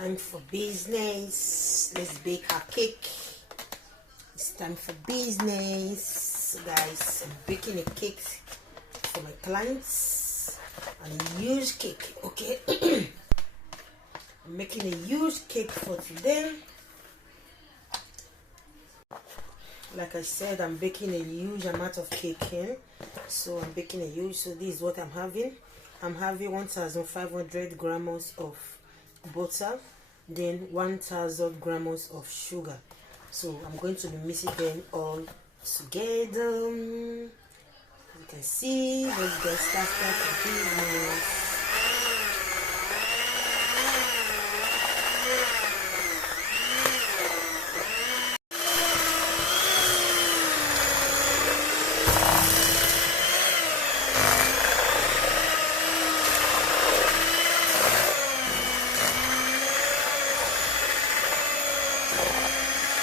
time for business. Let's bake our cake. It's time for business, guys. I'm baking a cake for my clients, and a huge cake. Okay. I'm making a huge cake for today. Like I said, I'm baking a huge amount of cake here. So I'm baking a huge. So this is what I'm having. I'm having 1,500 grams of butter, then 1,000 grams of sugar. So I'm going to be mixing them all together. You can see. Let's get started with business.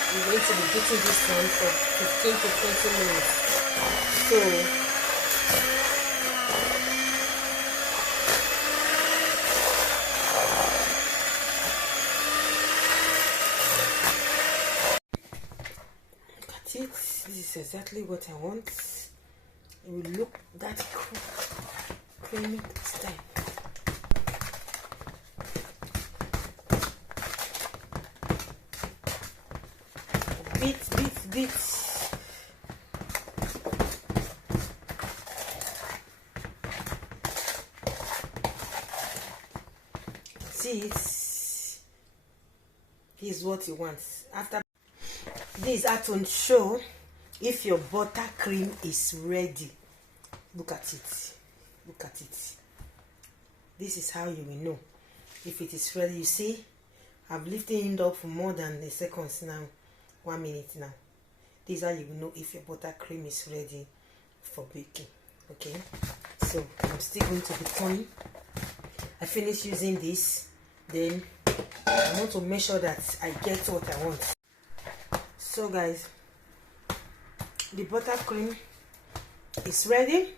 We're going to be beating this one for 15 to 20 minutes. Look at it. This is exactly what I want. It will look that creamy this time. Beat. See it. Here's what you want. After this, I to show if your buttercream is ready. Look at it. Look at it. This is how you will know if it is ready. You see, I've lifted it up for more than a second now. 1 minute now. This is how you will know if your buttercream is ready for baking. Okay, so I'm still going to be turning. I finished using this, then I want to make sure that I get what I want. So guys, the buttercream is ready.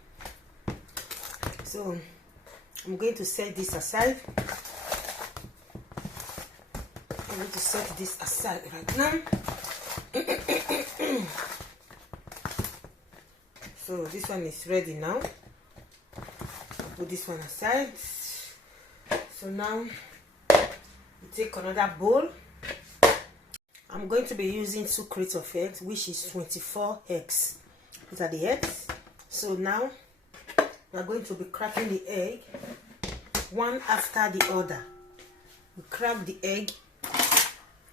So I'm going to set this aside. I'm going to set this aside right now. So this one is ready now. Put this one aside. So now we take another bowl. I'm going to be using 2 crates of eggs, which is 24 eggs. These are the eggs. So now we are going to be cracking the egg one after the other. We crack the egg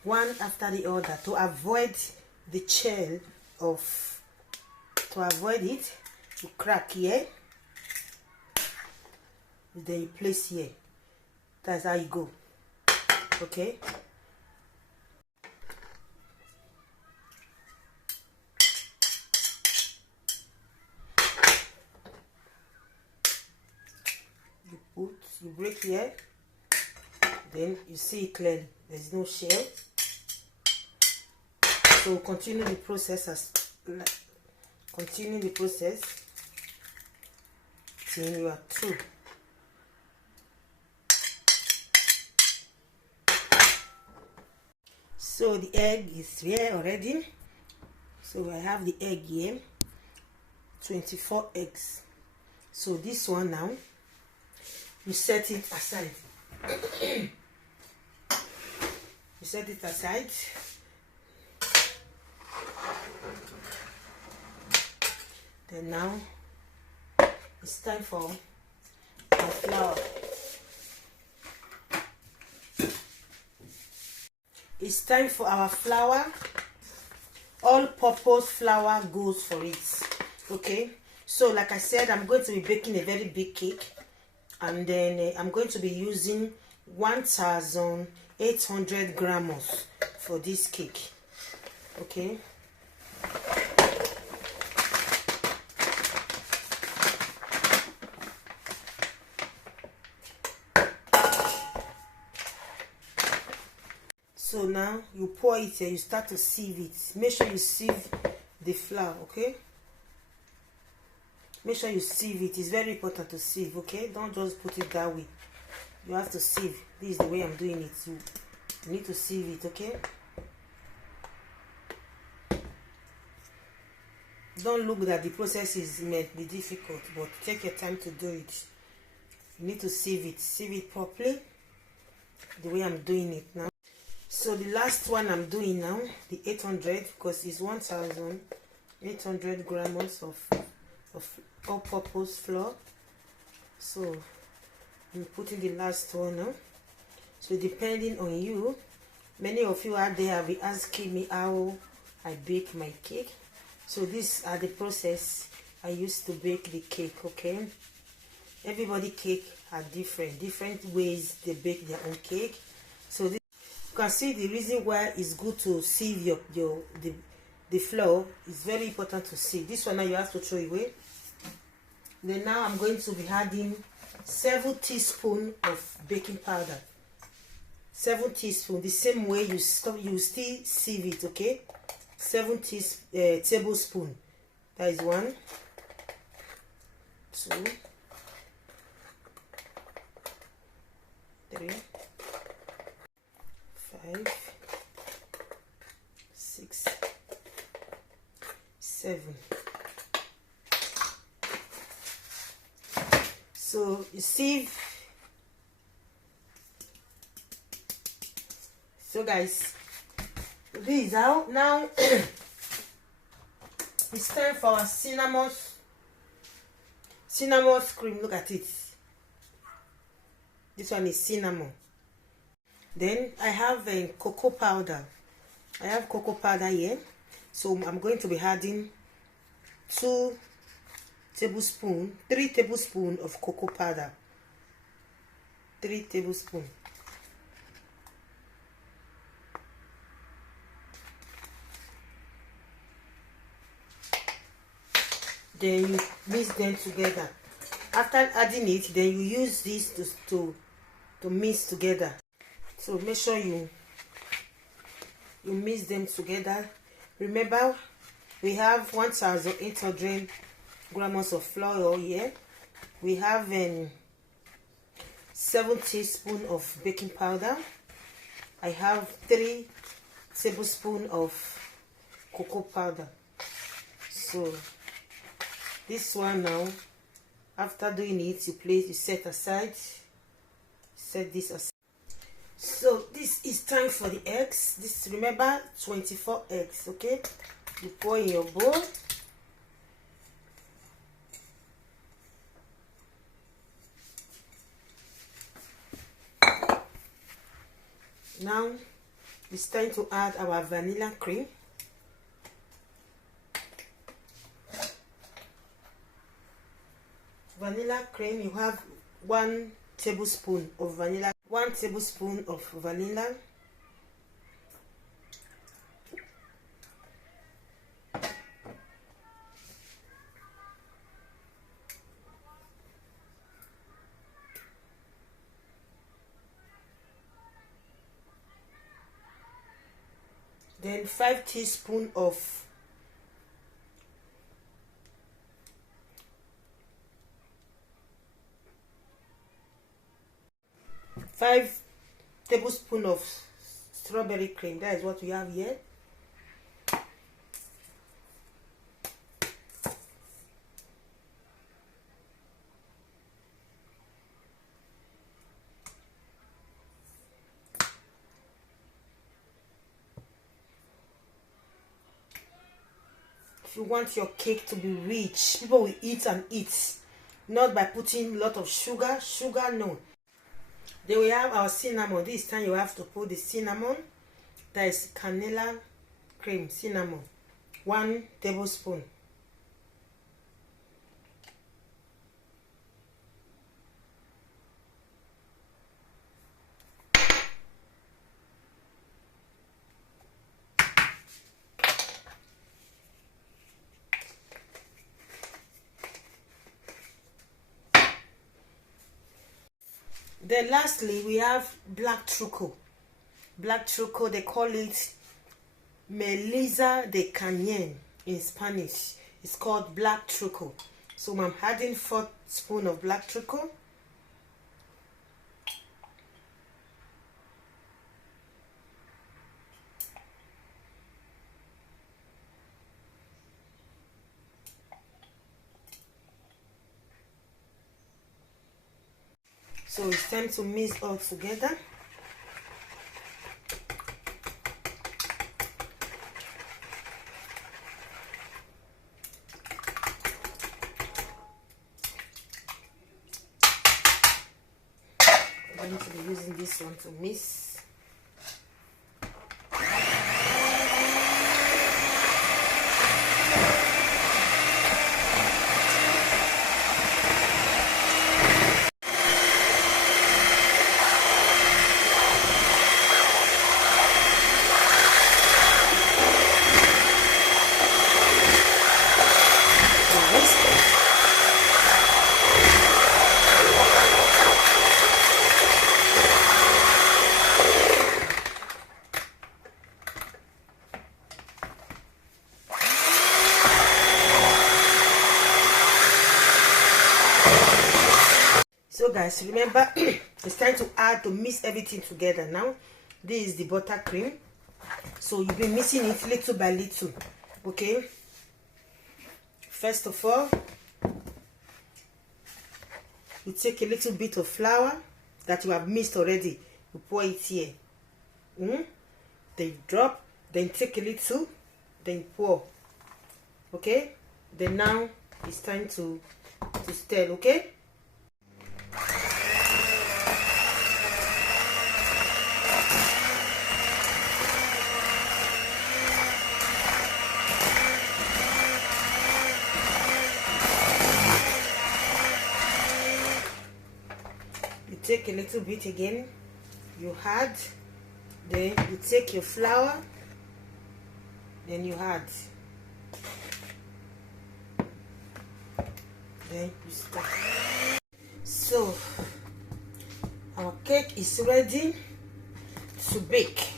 one after the other to avoid the shell of, to avoid it. You crack here, then you place here. That's how you go. Okay. You break here, then you see it clearly. There's no shell. So continue the process till you are through. So the egg is here already. So I have the egg here, 24 eggs. So this one now, you set it aside. You set it aside. Then now it's time for our flour. It's time for our flour. All-purpose flour goes for it. Okay, so like I said, I'm going to be baking a very big cake, and then I'm going to be using 1,800 grams for this cake. Okay. So now you pour it here, you start to sieve it. Make sure you sieve the flour, okay? Make sure you sieve it. It's very important to sieve, okay? Don't just put it that way. You have to sieve. This is the way I'm doing it. You need to sieve it, okay? Don't look that the process is meant to be difficult, but take your time to do it. You need to sieve it properly, the way I'm doing it now. So the last one I'm doing now, the 800, because it's 1,800 grams of all-purpose flour. So I'm putting the last one now. So depending on you, many of you out there have been asking me how I bake my cake. So these are the process I used to bake the cake, okay? Everybody cake are different ways they bake their own cake. So this, you can see the reason why it's good to sieve the flour. It's very important to sieve. This one now you have to throw away. Then now I'm going to be adding 7 teaspoons of baking powder. 7 teaspoons, the same way you still sieve it, okay? 7 tablespoons. That is 1, 2, 3, 5, 6, 7. So you sieve. So guys, this is out now. It's time for our cinnamon cream. Look at it. This one is cinnamon. Then I have a cocoa powder. I have cocoa powder here. So I'm going to be adding 3 tablespoons of cocoa powder. 3 tablespoons. Then you mix them together. After adding it, then you use this to mix together. So make sure you mix them together. Remember, we have 1,800 grams of flour here. We have 7 teaspoons of baking powder. I have 3 tablespoons of cocoa powder. So this one now, after doing it, you set aside. Set this aside. So this is time for the eggs. This, remember, 24 eggs, okay? You pour in your bowl. Now it's time to add our vanilla cream. Vanilla cream, you have 1 tablespoon of vanilla. 1 tablespoon of vanilla. Then 5 teaspoons of 5 tablespoons of strawberry cream. That is what we have here. If you want your cake to be rich, people will eat and eat, not by putting a lot of sugar. No. Then we have our cinnamon. This time you have to put the cinnamon. That is vanilla cream, cinnamon. 1 tablespoon. Then lastly, we have black truco. Black truco, they call it Melisa de Cayenne in Spanish. It's called black truco. So I'm adding 4 spoons of black truco. So it's time to mix all together. I'm going to be using this one to mix. So guys, remember it's time to mix everything together. Now this is the buttercream, so you'll be mixing it little by little. Okay, first of all, you take a little bit of flour that you have mixed already, you pour it here. Then you drop, then take a little, then pour. Okay, then now it's time to stir. Okay, you take a little bit again, you add, then you take your flour, then you add, then you stir. So our cake is ready to bake.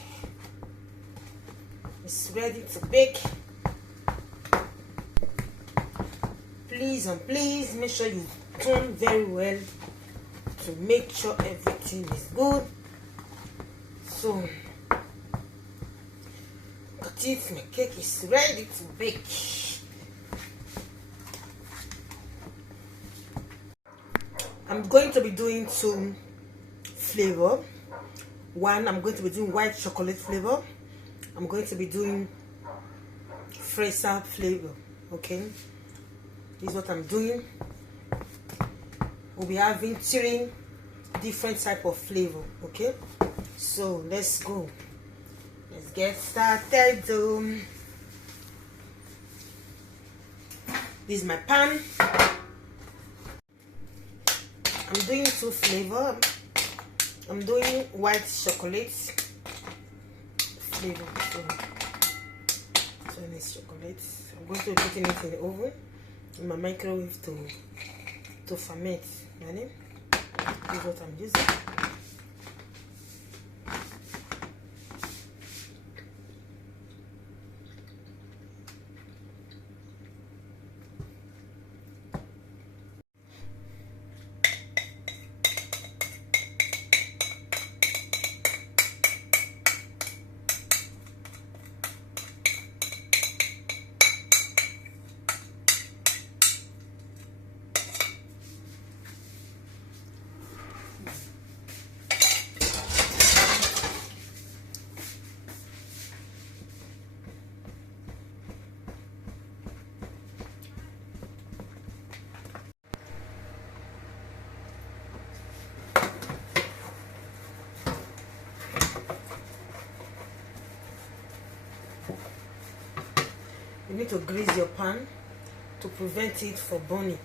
It's ready to bake. Please and please make sure you turn very well to make sure everything is good. So look at it, my cake is ready to bake. I'm going to be doing two flavor. One, I'm going to be doing white chocolate flavor. I'm going to be doing fresa flavor. Okay, this is what I'm doing. We'll be having 3 different type of flavor. Okay, so let's go. Let's get started. This is my pan. I'm doing 2 flavor. I'm doing white chocolate flavor. So nice chocolate. I'm going to be putting it in the oven, in my microwave to ferment. This is what I'm using. You need to grease your pan to prevent it from burning.